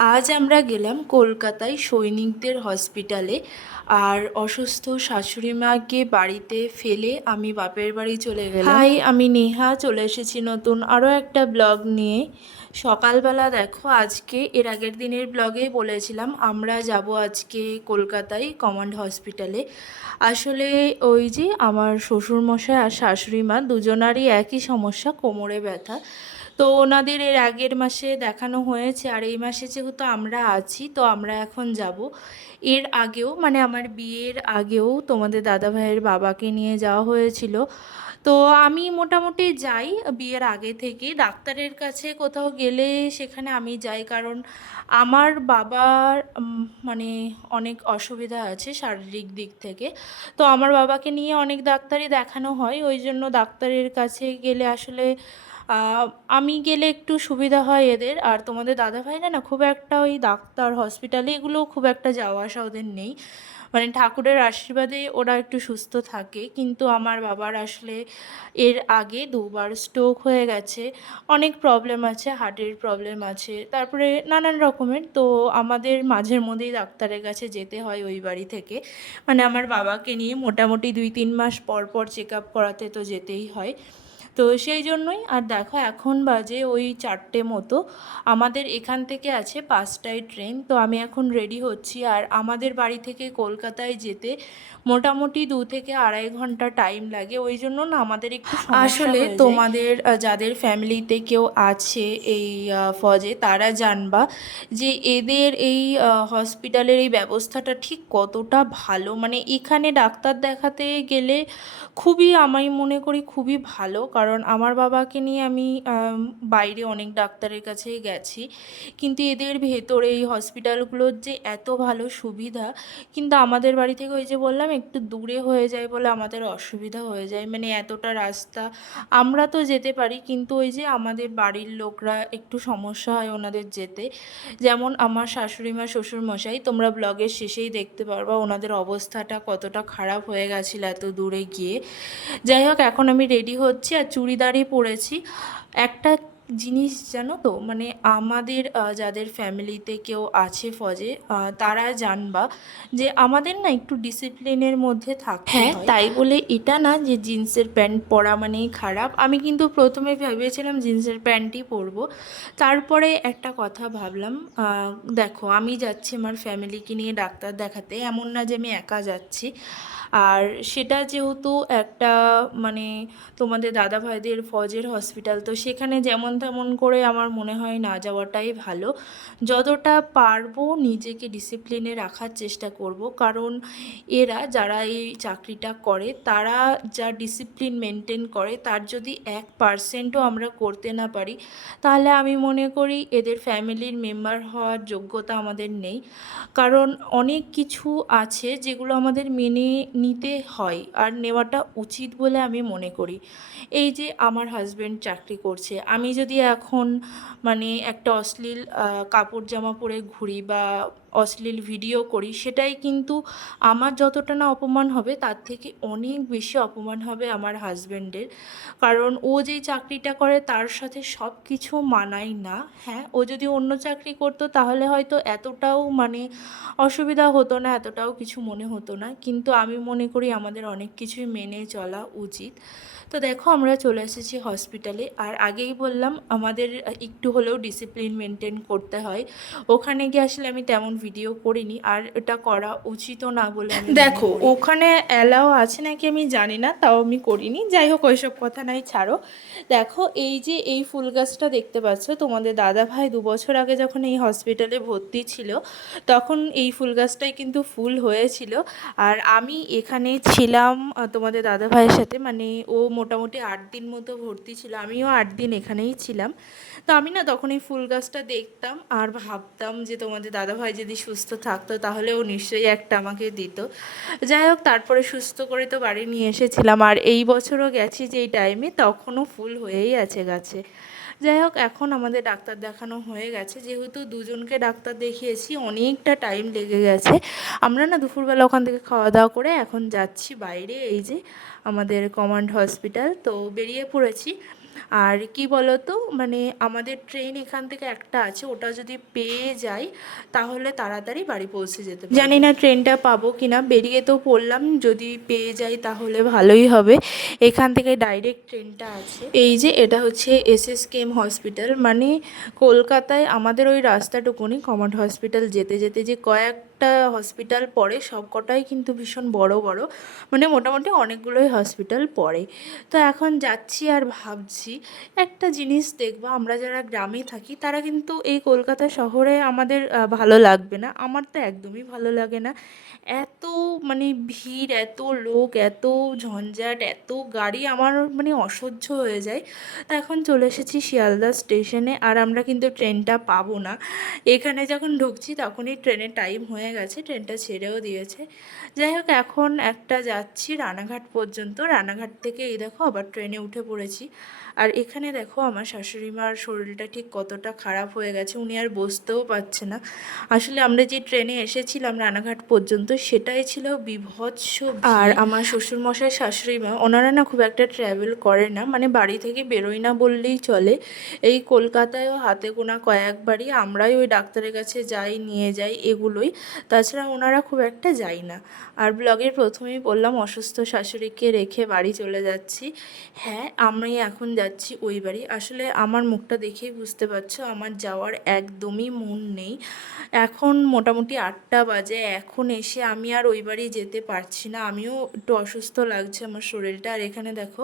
আজ আমরা গেলাম কলকাতায় সৈনিকদের হসপিটালে। আর অসুস্থ শাশুড়ি মাকে বাড়িতে ফেলে আমি বাপের বাড়ি চলে গেলাম। হাই, আমি নেহা, চলে এসেছি নতুন আরও একটা ব্লগ নিয়ে। সকালবেলা দেখো, আজকে এর আগের দিনের ব্লগে বলেছিলাম, আমরা যাব আজকে কলকাতায় কমান্ড হসপিটালে। আসলে ওই যে আমার শ্বশুরমশাই আর শাশুড়ি মা দুজনারই একই সমস্যা, কোমরে ব্যথা। তো ওনাদের এর আগের মাসে দেখানো হয়েছে, আর এই মাসে যেহেতু আমরা আছি, তো আমরা এখন যাব। এর আগেও মানে আমার বিয়ের আগেও তোমাদের দাদা ভাইয়ের বাবাকে নিয়ে যাওয়া হয়েছিল। তো আমি মোটামুটি যাই বিয়ের আগে থেকে। ডাক্তারের কাছে কোথাও গেলে সেখানে আমি যাই, কারণ আমার বাবার মানে অনেক অসুবিধা আছে শারীরিক দিক থেকে। তো আমার বাবাকে নিয়ে অনেক ডাক্তারই দেখানো হয়, ওই জন্য ডাক্তারের কাছে গেলে আসলে আমি গেলে একটু সুবিধা হয় এদের। আর তোমাদের দাদা ভাইরা না খুব একটা ওই ডাক্তার হসপিটালে এগুলো খুব একটা যাওয়া আসা ওদের নেই। মানে ঠাকুরের আশীর্বাদে ওরা একটু সুস্থ থাকে। কিন্তু আমার বাবার আসলে এর আগে দুবার স্ট্রোক হয়ে গেছে। অনেক প্রবলেম আছে হার্টের প্রবলেম আছে। তারপরে নানান রকমের। তো আমাদের মাঝের মধ্যেই ডাক্তারের কাছে যেতে হয় ওই বাড়ি থেকে। মানে আমার বাবাকে নিয়ে মোটামুটি দুই তিন মাস পর পর চেক আপ করাতে তো যেতেই হয়। তো সেই জন্যই আর দেখো এখন বাজে ওই চারটে মতো। আমাদের এখান থেকে আছে পাঁচটায় ট্রেন তো আমি এখন রেডি হচ্ছি। আর আমাদের বাড়ি থেকে কলকাতায় যেতে মোটামুটি দু থেকে আড়াই ঘণ্টা টাইম লাগে। ওই জন্য না আমাদের একটু আসলে তোমাদের যাদের ফ্যামিলিতে কেউ আছে এই ফজে তারা জানবা যে এদের এই হসপিটালের এই ব্যবস্থাটা ঠিক কতটা ভালো। মানে এখানে ডাক্তার দেখাতে গেলে খুবই আমি মনে করি খুবই ভালো। কারণ আমার বাবাকে নিয়ে আমি বাইরে অনেক ডাক্তারের কাছেই গেছি। কিন্তু এদের ভেতরে এই হসপিটালগুলোর যে এত ভালো সুবিধা, কিন্তু আমাদের বাড়ি থেকে ওই যে বললাম, একটু দূরে হয়ে যায় বলে আমাদের অসুবিধা হয়ে যায়। মানে এতটা রাস্তা, আমরা তো যেতে পারি, কিন্তু ওই যে আমাদের বাড়ির লোকরা একটু সমস্যা হয় ওনাদের যেতে। যেমন আমার শাশুড়ি মা, শ্বশুর মশাই, তোমরা ব্লগের শেষেই দেখতে পারবা ওনাদের অবস্থাটা কতটা খারাপ হয়ে গেছিল এত দূরে গিয়ে। যাই হোক, এখন আমি রেডি হচ্ছি আর চুড়িদারই পরেছি। একটা জিনিস জানো তো? মানে আমাদের যাদের ফ্যামিলিতে কেউ আছে ফজে তারা জানবা যে আমাদের না একটু ডিসিপ্লিনের মধ্যে থাকতে হ্যাঁ তাই বলে এটা না যে জিন্সের প্যান্ট পরা মানেই খারাপ। আমি কিন্তু প্রথমে ভেবেছিলাম জিন্সের প্যান্টই পরবো। তারপরে একটা কথা ভাবলাম দেখো আমি যাচ্ছি আমার ফ্যামিলিকে নিয়ে ডাক্তার দেখাতে। এমন না যে আমি একা যাচ্ছি। আর সেটা যেহেতু একটা মানে তোমাদের দাদা ভাইদের ফজের হসপিটাল তো সেখানে যেমন তেমন করে আমার মনে হয় না যাওয়াটাই ভালো। যতটা পারব নিজেকে ডিসিপ্লিনে রাখার চেষ্টা করব। কারণ এরা যারা এই চাকরিটা করে, তারা যা ডিসিপ্লিন মেনটেন করে, তার যদি এক পার্সেন্টও আমরা করতে না পারি, তাহলে আমি মনে করি এদের ফ্যামিলির মেম্বার হওয়ার যোগ্যতা আমাদের নেই। কারণ অনেক কিছু আছে যেগুলো আমাদের মেনে নিতে হয় আর নেওয়াটা উচিত বলে আমি মনে করি। এই যে আমার হাজব্যান্ড চাকরি করছে, আমি যদি এখন মানে একটা অশ্লীল কাপড় জামা পরে ঘুরি বা অশ্লীল ভিডিও করি, সেটাই কিন্তু আমার যতটা না অপমান হবে, তার থেকে অনেক বেশি অপমান হবে আমার হাজব্যান্ডের কারণ ও যেই চাকরিটা করে, তার সাথে সব কিছু মানায় না। হ্যাঁ ও যদি অন্য চাকরি করতো, তাহলে হয়তো এতটাও মানে অসুবিধা হতো না, এতটাও কিছু মনে হতো না। কিন্তু আমি মনে করি আমাদের অনেক কিছুই মেনে চলা উচিত। তো দেখো, আমরা চলে এসেছি হসপিটালে আর আগেই বললাম আমাদের একটু হলেও ডিসিপ্লিন মেনটেন করতে হয়। ওখানে গিয়ে আসলে আমি তেমন ভিডিও করিনি আর এটা করা উচিতও না বলে দেখো ওখানে অ্যালাও আছে নাকি আমি জানি না তাও আমি করিনি। যাই হোক ওইসব কথা নাই ছাড়ো। দেখো এই যে এই ফুল গাছটা দেখতে পাচ্ছ তোমাদের দাদা ভাই দু বছর আগে যখন এই হসপিটালে ভর্তি ছিল তখন এই ফুল গাছটাই কিন্তু ফুল হয়েছিল। আর আমি এখানে ছিলাম তোমাদের দাদা ভাইয়ের সাথে মানে ও মোটামুটি আট দিন মতো ভর্তি ছিল আমিও আট দিন এখানেই ছিলাম তো আমি না তখন এই ফুল গাছটা দেখতাম আর ভাবতাম যে তোমাদের দাদাভাই যদি সুস্থ থাকতো তাহলে ও নিশ্চয়ই একটা আমাকে দিত। যাই হোক, তারপরে সুস্থ করে তো বাড়ি নিয়ে এসেছিলাম আর এই বছরও গেছি যে এই টাইমে তখনও ফুল হয়েই আছে গাছে। যাই হোক, এখন আমাদের ডাক্তার দেখানো হয়ে গেছে। যেহেতু দুজনকে ডাক্তার দেখিয়েছি, অনেকটা টাইম লেগে গেছে। আমরা না দুপুরবেলা ওখান থেকে খাওয়া দাওয়া করে এখন যাচ্ছি বাইরে, এই যে আমাদের কমান্ড হসপিটাল তো বেরিয়ে পড়েছি। আর কি বলতো মানে আমাদের ট্রেন এখান থেকে একটা আছে, ওটা যদি পেয়ে যাই, তাহলে তাড়াতাড়ি বাড়ি পৌঁছে যেতে জানি না ট্রেনটা পাবো কি না বেরিয়ে তো পড়লাম, যদি পেয়ে যাই তাহলে ভালোই হবে। এখান থেকে ডাইরেক্ট ট্রেনটা আছে। এই যে এটা হচ্ছে এস এস কেম হসপিটাল মানে কলকাতায় আমাদের ওই রাস্তাটুকুনি কমন হসপিটাল যেতে যেতে যে কয়েকটা হসপিটাল পড়ে সব কটাই কিন্তু ভীষণ বড় বড়। মানে মোটামুটি অনেকগুলোই হসপিটাল পড়ে। তো এখন যাচ্ছি আর ভাবছি, একটা জিনিস দেখব। আমরা যারা গ্রামে থাকি, তারা কিন্তু এই কলকাতা শহরে আমাদের ভালো লাগবে না। আমার তো একদমই ভালো লাগে না। এত মানে ভিড়, এত লোক, এত ঝঞ্ঝাট, এত গাড়ি আমার মানে অসহ্য হয়ে যায়। তো এখন চলে এসেছি শিয়ালদা স্টেশনে আর আমরা কিন্তু ট্রেনটা পাবো না। এখানে যখন ঢুকছি, তখনই ট্রেনের টাইম হয়ে গেছে ট্রেনটা ছেড়েও দিয়েছে। যাই হোক, এখন একটা যাচ্ছি রানাঘাট পর্যন্ত। রানাঘাট থেকে এই দেখো আবার ট্রেনে উঠে পড়েছি। আর এখানে দেখো আমার শাশুড়ি মার শরীরটা ঠিক কতটা খারাপ হয়ে গেছে, উনি আর বসতেও পারছে না। আসলে আমরা যে ট্রেনে এসেছিলাম রানাঘাট পর্যন্ত, সেটাই ছিল বিভৎস আর আমার শ্বশুরমশাই শাশুড়ি মা ওনারা না খুব একটা ট্র্যাভেল করে না মানে বাড়ি থেকে বেরোয় না বললেই চলে। এই কলকাতায়ও হাতে গোনা কয়েকবারই, আমরাই ওই ডাক্তারের কাছে যাই, নিয়ে যাই, এগুলোই। তাছাড়া ওনারা খুব একটা যায় না। আর ব্লগের প্রথমেই বললাম, অসুস্থ শাশুড়িকে রেখে বাড়ি চলে যাচ্ছি। হ্যাঁ আমি এখন যাচ্ছি ওই বাড়ি। আসলে আমার মুখটা দেখেই বুঝতে পারছ, আমার যাওয়ার একদমই মন নেই। এখন মোটামুটি আটটা বাজে, এখন এসে আমি আর ওই বাড়ি যেতে পারছি না। আমিও একটু অসুস্থ লাগছে আমার শরীরটা। আর এখানে দেখো,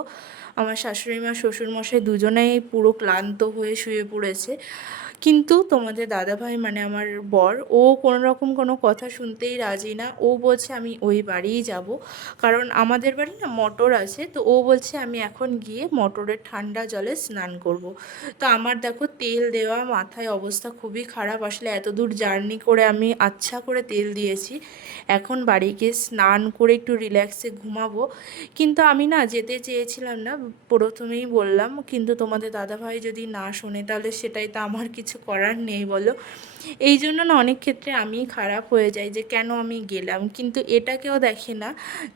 আমার শাশুড়ি মা শ্বশুরমশাই দুজনেই পুরো ক্লান্ত হয়ে শুয়ে পড়েছে। কিন্তু তোমাদের দাদাভাই মানে আমার বর, ও কোনো রকম কোনো কথা শুনতেই রাজি না। ও বলছে, আমি ওই বাড়িই যাব। কারণ আমাদের বাড়ি না মোটর আছে, তো ও বলছে, আমি এখন গিয়ে মোটরের ঠান্ডা জলে স্নান করব। তো আমার দেখো তেল দেওয়া, মাথায় অবস্থা খুবই খারাপ। আসলে এত দূর জার্নি করে আমি আচ্ছা করে তেল দিয়েছি। এখন বাড়ি গিয়ে স্নান করে একটু রিল্যাক্সে ঘুমাবো। কিন্তু আমি না যেতে চেয়েছিলাম না, প্রথমেই বললাম, কিন্তু তোমাদের দাদাভাই যদি না শোনে, তাহলে সেটাই তো আমার কিছু করার নেই, বলো। এই জন্য না অনেক ক্ষেত্রে আমি খারাপ হয়ে যাই যে কেন আমি গেলাম। কিন্তু এটা কেউ দেখে না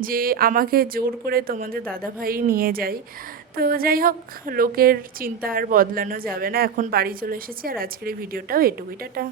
যে আমাকে জোর করে তোমাদের দাদাভাই নিয়ে যায়। তো যাই হোক, লোকের চিন্তা আর বদলানো যাবে না। এখন বাড়ি চলে এসেছি আর আজকের এই ভিডিওটাও এটুকুই। টাটা।